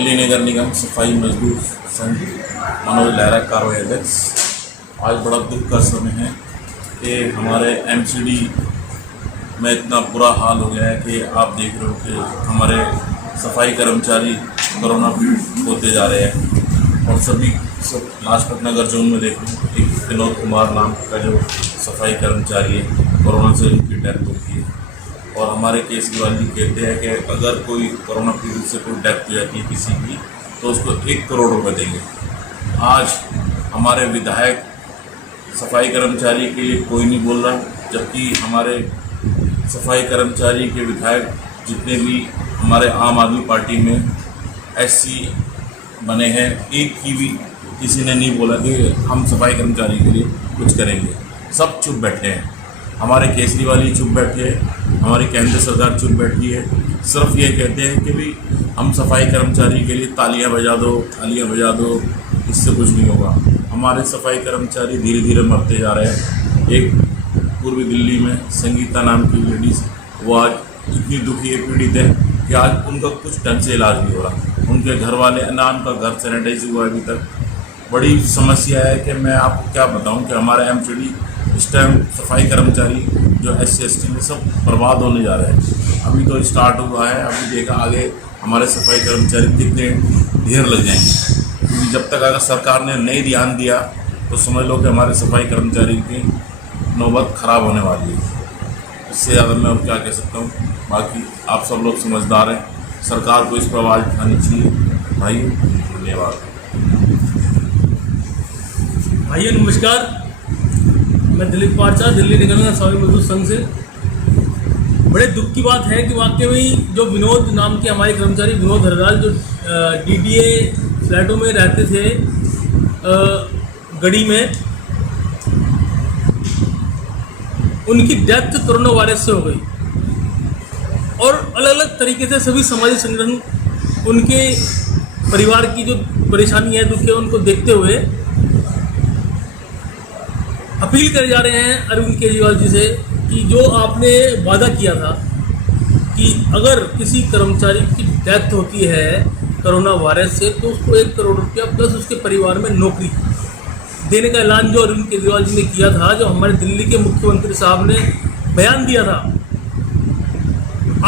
दिल्ली नगर निगम सफाई मजदूर संघ मनोज लहरा कार्रवाई अध्यक्ष। आज बड़ा दुख का समय है कि हमारे एमसीडी में इतना बुरा हाल हो गया है कि आप देख रहे हो कि हमारे सफाई कर्मचारी कोरोना पीड़ित होते जा रहे हैं। और सब लाजपत नगर जोन में देख लो, एक विनोद कुमार नाम का जो सफाई कर्मचारी है, कोरोना से उनकी डेथ होती है। और हमारे केजरीवाल जी कहते हैं कि अगर कोई कोरोना पीड़ित से कोई डेथ हो जाती है किसी की, तो उसको 1 करोड़ रुपए देंगे। आज हमारे विधायक सफाई कर्मचारी के लिए कोई नहीं बोल रहा, जबकि हमारे सफाई कर्मचारी के विधायक जितने भी हमारे आम आदमी पार्टी में एससी बने हैं, एक की भी किसी ने नहीं बोला कि हम सफाई कर्मचारी के लिए कुछ करेंगे। सब चुप बैठे हैं। हमारे केजरीवाल जी चुप बैठे हैं, हमारी केंद्र सरकार चुप बैठी है। सिर्फ ये कहते हैं कि भाई हम सफाई कर्मचारी के लिए तालियां बजा दो, इससे कुछ नहीं होगा। हमारे सफाई कर्मचारी धीरे धीरे मरते जा रहे हैं। एक पूर्वी दिल्ली में संगीता नाम की लेडीज़, वो आज इतनी दुखी है, पीड़ित है कि आज उनका कुछ ढंग से इलाज नहीं हो रहा। उनके घर वाले ना उनका घर सैनिटाइज हुआ अभी तक। बड़ी समस्या है कि मैं आपको क्या बताऊं कि हमारे एमसीडी इस टाइम सफाई कर्मचारी जो SC/ST में सब बर्बाद होने जा रहे हैं। अभी तो स्टार्ट हुआ है, अभी देखा आगे हमारे सफाई कर्मचारी कितने ढेर लग जाएंगे। क्योंकि जब तक अगर सरकार ने नहीं ध्यान दिया तो समझ लो कि हमारे सफाई कर्मचारी की नौबत ख़राब होने वाली है। इससे ज़्यादा मैं क्या कह सकता हूँ। बाकी आप सब लोग समझदार हैं, सरकार को इस पर आवाज़ उठानी चाहिए। भाई धन्यवाद। भाइयों नमस्कार, मैं दिलीप पारचा, दिल्ली नगर निगम सफाई मजदूर संघ से। बड़े दुख की बात है कि वाकई में जो विनोद नाम के हमारे कर्मचारी विनोद हरलाल जो DDA फ्लैटों में रहते थे गढ़ी में, उनकी डेथ कोरोना वायरस से हो गई। और अलग अलग तरीके से सभी सामाजिक संगठन उनके परिवार की जो परेशानी है, दुख है, उनको देखते हुए अपील करे जा रहे हैं अरविंद केजरीवाल जी से कि जो आपने वादा किया था कि अगर किसी कर्मचारी की डेथ होती है कोरोना वायरस से तो उसको 1 करोड़ रुपया प्लस उसके परिवार में नौकरी देने का ऐलान जो अरविंद केजरीवाल जी ने किया था, जो हमारे दिल्ली के मुख्यमंत्री साहब ने बयान दिया था,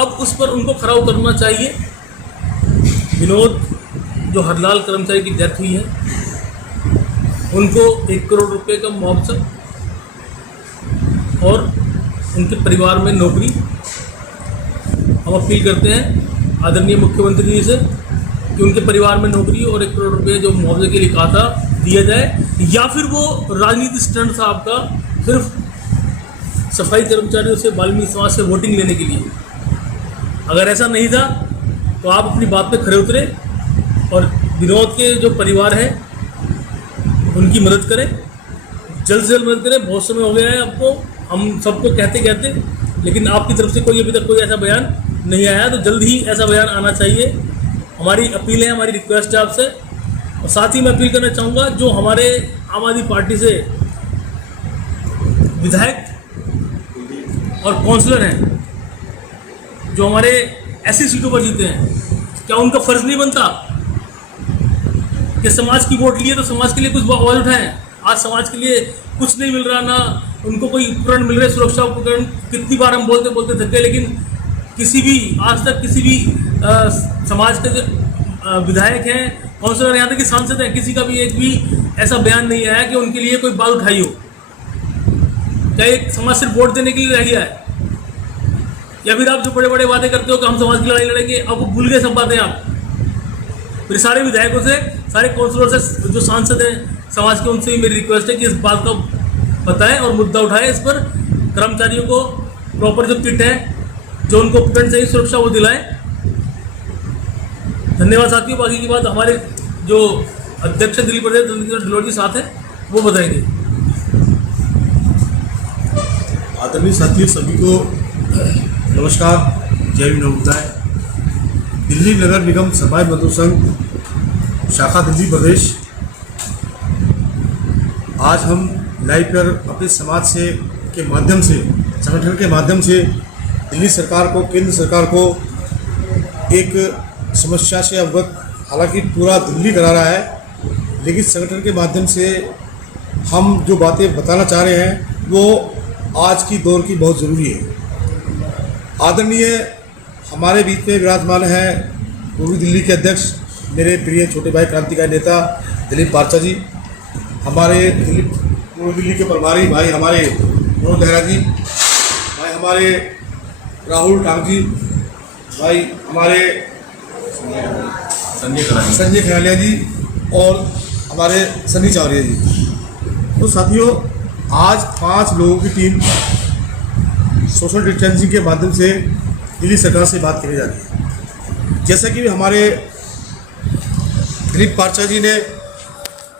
अब उस पर उनको खरा उतरना चाहिए। विनोद जो हरलाल कर्मचारी की डेथ हुई है, उनको 1 करोड़ रुपए का मुआवजा और उनके परिवार में नौकरी। हम अपील करते हैं आदरणीय मुख्यमंत्री जी से कि उनके परिवार में नौकरी और 1 करोड़ रुपए जो मुआवजे के लिए कहा था दिया जाए, या फिर वो राजनीतिक स्टंट था आपका सिर्फ सफाई कर्मचारियों से, वाल्मीकि समाज से वोटिंग लेने के लिए। अगर ऐसा नहीं था तो आप अपनी बात पे खरे उतरे और विनोद के जो परिवार है उनकी मदद करें, जल्द से जल्द मदद करें। बहुत समय हो गया है आपको, हम सबको कहते लेकिन आपकी तरफ से कोई अभी तक कोई ऐसा बयान नहीं आया, तो जल्द ही ऐसा बयान आना चाहिए। हमारी अपील है, हमारी रिक्वेस्ट है आपसे। और साथ ही मैं अपील करना चाहूँगा जो हमारे आम आदमी पार्टी से विधायक और काउंसलर हैं जो हमारे ऐसी सीटों पर जीते हैं, क्या उनका फर्ज नहीं बनता कि समाज की वोट लिए तो समाज के लिए कुछ आवाज़ उठाएं? आज समाज के लिए कुछ नहीं मिल रहा, ना उनको कोई उपकरण मिल रहे, सुरक्षा उपकरण। कितनी बार हम बोलते थक गए, लेकिन किसी भी आज तक किसी भी समाज के जो विधायक हैं, काउंसलर, यहाँ तक कि सांसद हैं, किसी का भी एक भी ऐसा बयान नहीं आया कि उनके लिए कोई बात उठाई हो। क्या एक समाज सिर्फ वोट देने के लिए रह गया है? या फिर आप जो बड़े बड़े वादे करते हो कि हम समाज की लड़ाई लड़ेंगे, अब वो भूल गए सब बातें आप? फिर सारे विधायकों से, सारे काउंसलर से, जो सांसद हैं समाज के, उनसे भी मेरी रिक्वेस्ट है कि इस बात का बताएं और मुद्दा उठाएं। इस पर कर्मचारियों को प्रॉपर जो किट है, जो उनको उपकरण चाहिए, सुरक्षा, वो दिलाएं। धन्यवाद साथियों। बाकी की बात हमारे जो अध्यक्ष दिल्ली प्रदेश ढिल्लोर जी साथ हैं वो बताएंगे। आदरणीय साथियों, सभी को नमस्कार, जय विनोदाय। दिल्ली नगर निगम सफाई मजदूर संघ शाखा दिल्ली प्रदेश, आज हम लाइव पर अपने समाज से के माध्यम से, संगठन के माध्यम से दिल्ली सरकार को, केंद्र सरकार को एक समस्या से अवगत हालांकि पूरा दिल्ली करा रहा है, लेकिन संगठन के माध्यम से हम जो बातें बताना चाह रहे हैं वो आज की दौर की बहुत ज़रूरी है। आदरणीय हमारे बीच में विराजमान है पूर्वी दिल्ली के अध्यक्ष, मेरे प्रिय छोटे भाई क्रांतिकारी नेता दिलीप पारचा जी, हमारे पूर्वी दिल्ली के प्रभारी भाई हमारे मनोज लहरा जी, भाई हमारे राहुल टांग जी, भाई हमारे संजय खरालिया जी और हमारे सनी चावरिया जी। तो साथियों, आज 5 लोगों की टीम सोशल डिस्टेंसिंग के माध्यम से दिल्ली सरकार से बात करने जा रही है। जैसा कि हमारे दिलीप पारचा जी ने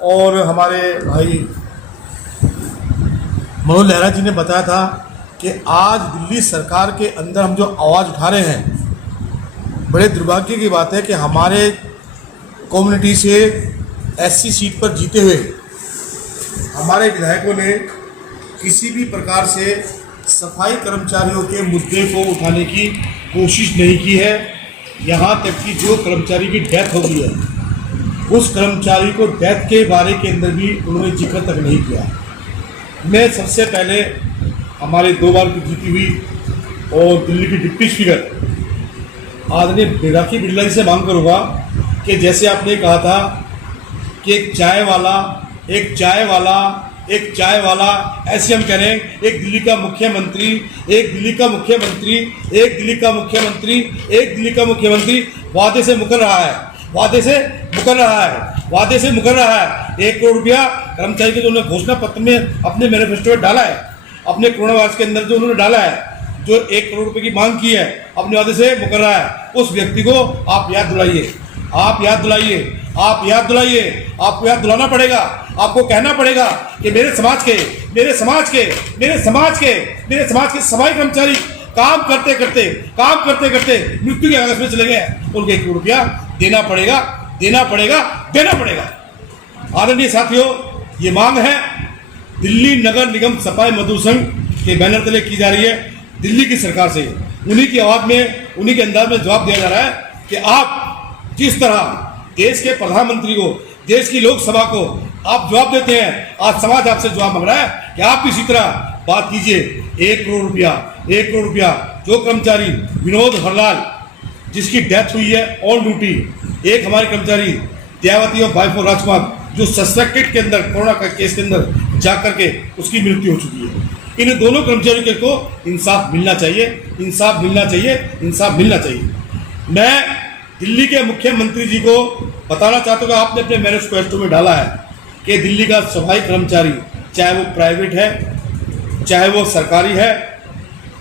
और हमारे भाई मनोज लहरा जी ने बताया था कि आज दिल्ली सरकार के अंदर हम जो आवाज़ उठा रहे हैं, बड़े दुर्भाग्य की बात है कि हमारे कम्युनिटी से एससी सीट पर जीते हुए हमारे विधायकों ने किसी भी प्रकार से सफाई कर्मचारियों के मुद्दे को उठाने की कोशिश नहीं की है। यहाँ तक कि जो कर्मचारी की डेथ हो गई है, उस कर्मचारी को डेथ के बारे के अंदर भी उन्होंने जिक्र तक नहीं किया। मैं सबसे पहले हमारे 2 बार की जीती हुई और दिल्ली की डिप्टी स्पीकर आदरणीय राखी बिरला जी से मांग करूँगा कि जैसे आपने कहा था कि एक चाय वाला ऐसे हम कह रहे हैं, एक दिल्ली का मुख्यमंत्री वादे से मुकर रहा है। 1 करोड़ रुपया कर्मचारी के जो उन्होंने घोषणा पत्र में अपने मैनिफेस्टो में डाला है, अपने कोरोना वायरस के अंदर जो उन्होंने डाला है, जो 1 करोड़ रुपए की मांग की है, अपने वादे से मुकर रहा है। उस व्यक्ति को आप याद दिलाइए, आपको याद दिलाना पड़ेगा। आपको कहना पड़ेगा कि मेरे समाज के सफाई कर्मचारी काम करते करते मृत्यु के आगस में चले गए, उनको 1 करोड़ रुपया देना पड़ेगा। आदरणीय साथियों, ये मांग है दिल्ली नगर निगम सफाई मजदूर संघ के बैनर तले की जा रही है दिल्ली की सरकार से। उन्हीं की आवाज में, उन्हीं के अंदाज में जवाब दिया जा रहा है कि आप जिस तरह देश के प्रधानमंत्री को, देश की लोकसभा को आप जवाब देते हैं, आज समाज आपसे जवाब मांग रहा है कि आप इसी तरह बात कीजिए। 1 करोड़ रुपया जो कर्मचारी विनोद हरलाल जिसकी डेथ हुई है ऑन ड्यूटी, एक हमारे कर्मचारी दयावती और भाईफो राजकुमार जो सस्पेक्टेड के अंदर कोरोना का केस के अंदर जाकर के उसकी मृत्यु हो चुकी है। इन दोनों कर्मचारियों को इंसाफ मिलना चाहिए। मैं दिल्ली के मुख्यमंत्री जी को बताना चाहता हूँ कि आपने अपने मैनिफेस्टो में डाला है कि दिल्ली का सफाई कर्मचारी, चाहे वो प्राइवेट है, चाहे वो सरकारी है,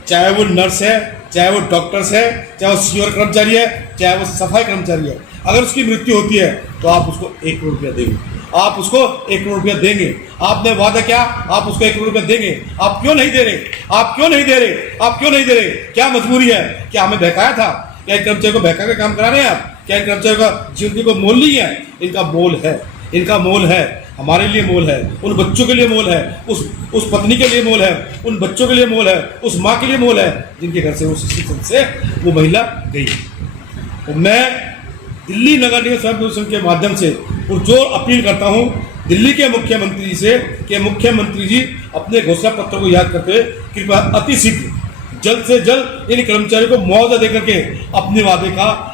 चाहे वो नर्स है, चाहे वो डॉक्टर्स है, चाहे वो सीवर कर्मचारी है, चाहे वो सफाई कर्मचारी है, अगर उसकी मृत्यु होती है तो आप उसको 1 करोड़ रुपया देंगे। आपने वादा किया, आप उसको 1 करोड़ रुपया देंगे। आप क्यों नहीं दे रहे? क्या मजबूरी है? क्या हमें बहकाया था? क्या इन कर्मचारियों को बहका के काम करा रहे हैं आप? क्या इन कर्मचारियों का जिंदगी को मोल नहीं है? इनका मोल है, हमारे लिए मोल है, उन बच्चों के लिए मोल है, उस पत्नी के लिए मोल है, उन बच्चों के लिए मोल है, उस माँ के लिए मोल है जिनके घर से वो महिला गई। तो मैं दिल्ली नगर निगम सफाई मजदूर संघ के माध्यम से पुरजोर अपील करता हूँ दिल्ली के मुख्यमंत्री से कि मुख्यमंत्री जी अपने घोषणा पत्र को याद करते हुए कृपया अति शीघ्र जल्द से जल्द इन कर्मचारियों को मुआवजा देकर के अपने वादे का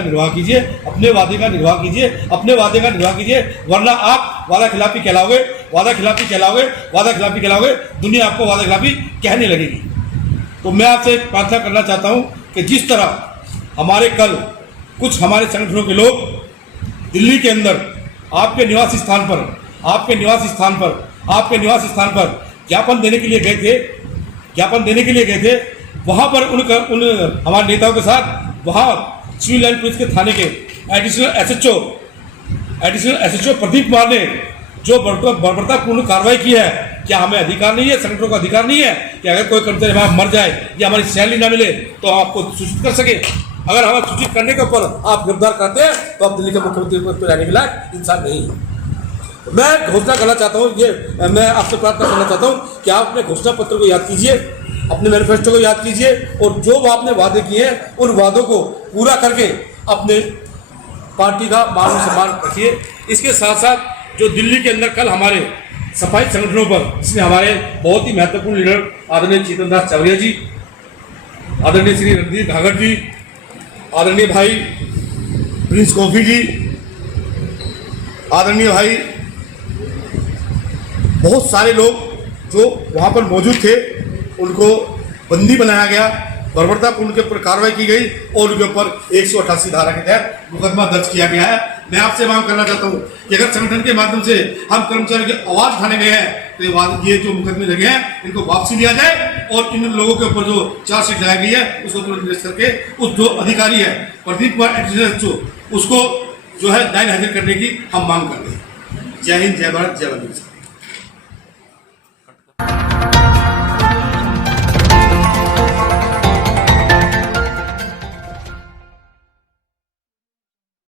निर्वाह कीजिए, वरना आप वादा खिलाफी कहलाओगे, दुनिया आपको वादा खिलाफी कहने लगेगी। तो मैं आपसे प्रार्थना करना चाहता हूं कि जिस तरह हमारे संगठनों के लोग दिल्ली के अंदर आपके निवास स्थान पर ज्ञापन देने के लिए गए थे, वहां पर उन हमारे नेताओं के साथ वहां सिविल लाइन पुलिस के थाने के एडिशनल एसएचओ प्रदीप कुमार ने जो बर्बरतापूर्ण कार्रवाई की है, क्या हमें अधिकार नहीं है, संगठनों का अधिकार नहीं है कि अगर कोई कर्मचारी हमारा मर जाए या हमारी सैलरी ना मिले तो आपको सूचित कर सके? अगर हमें सूचित करने के ऊपर आप गिरफ्तार करते हैं तो आप दिल्ली के मुख्यमंत्री पद पर रहने के लायक इंसान नहीं है। मैं घोषणा करना चाहता हूँ, मैं आपसे प्रार्थना करना चाहता हूँ कि आप अपने घोषणा पत्र को याद कीजिए, अपने मैनिफेस्टो को याद कीजिए और जो आपने वादे किए हैं उन वादों को पूरा करके अपने पार्टी का मान और सम्मान रखिए। इसके साथ साथ जो दिल्ली के अंदर कल हमारे सफाई संगठनों पर, जिसमें हमारे बहुत ही महत्वपूर्ण लीडर आदरणीय चेतन दास चवरिया जी, आदरणीय श्री रणदीप घाघर जी, आदरणीय भाई प्रिंस कॉफी जी, आदरणीय भाई बहुत सारे लोग जो वहाँ पर मौजूद थे, उनको बंदी बनाया गया, बर्बरतापूर्ण उनके ऊपर कार्रवाई की गई और उनके ऊपर 188 धारा के तहत मुकदमा दर्ज किया गया है। मैं आपसे मांग करना चाहता हूँ कि अगर संगठन के माध्यम से हम कर्मचारियों की आवाज उठाने गए हैं तो ये जो मुकदमे लगे हैं इनको वापसी लिया जाए और इन लोगों के ऊपर जो चार्जशीट लगाई गई है उसको तुरंत निरस्त करके उस जो अधिकारी है प्रदीप कुमार एडिशनल उसको जो है लाइन हाजिर करने की हम मांग करते हैं। जय हिंद, जय भारत, जय वंदे।